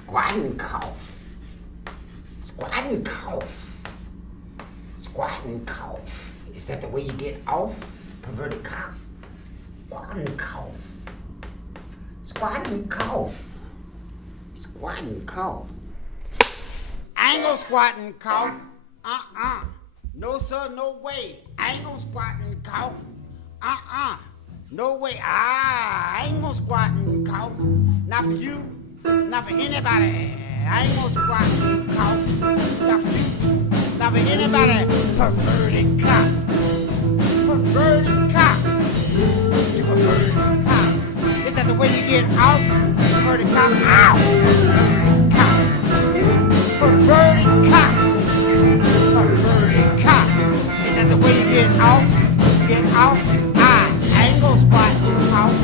Squat and cough. Squat and cough. Squat and cough. Is that the way you get off? Perverted cock. Squat and cough. Squat and cough. Squat and cough. I ain't gonna squat and cough. No sir, no way. I ain't gonna squat and cough. No way. I ain't gonna squat and cough. Not for you, not for anybody. I ain't gonna squat and cough. Not for you, not for anybody. Perverted cock. Perverted cock. You perverted cock. Is that the way you get out? Perverted cock. Ow! Cock. Perverted cock. Perverted cock. Is that the way you get out? Get out? I ain't gonna squat and cough.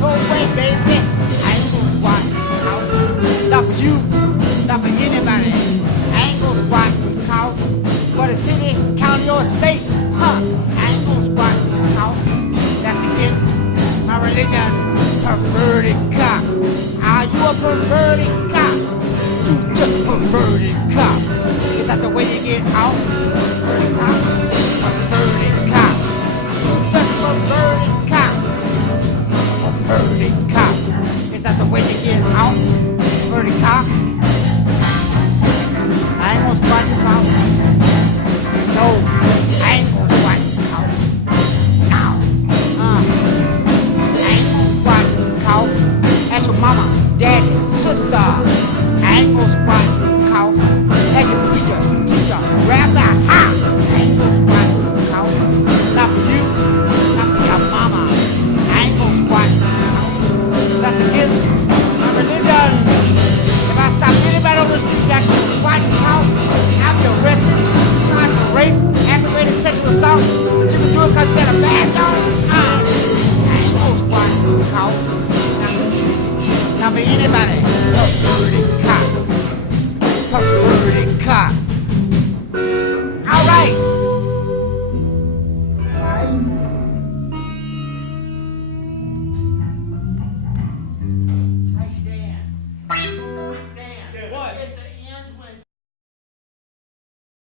No way, baby. I ain't gonna squat and cough. Not for you, not for anybody. I ain't gonna squat and cough. For the city, county, or state. I ain't gonna squat and cough. That's against my religion. Perverted cock. Are you a perverted cock? You just a perverted cock. Is that the way you get out? Perverted cock. Perverted cock. You just a perverted cock. Perverted cock. Is that the way you get out? Perverted cock. I ain't gonna squat and cough. No, I ain't gonna squat and cough. No. I ain't gonna squat and cough. Ask your mama, daddy, sister. I ain't gonna squat and cough. Ask your preacher, teacher, rabbi, ha! I ain't gonna squat and cough. Not for you, not for your mama. I ain't gonna squat and cough. That's against my religion. If I stop anybody on the street that's gonna squat and cough, I'll be arrested, tried for rape, aggravated sexual assault. But you can do it because you got a badge on. I ain't gonna squat and cough. Not for anybody. Perverted cock. Perverted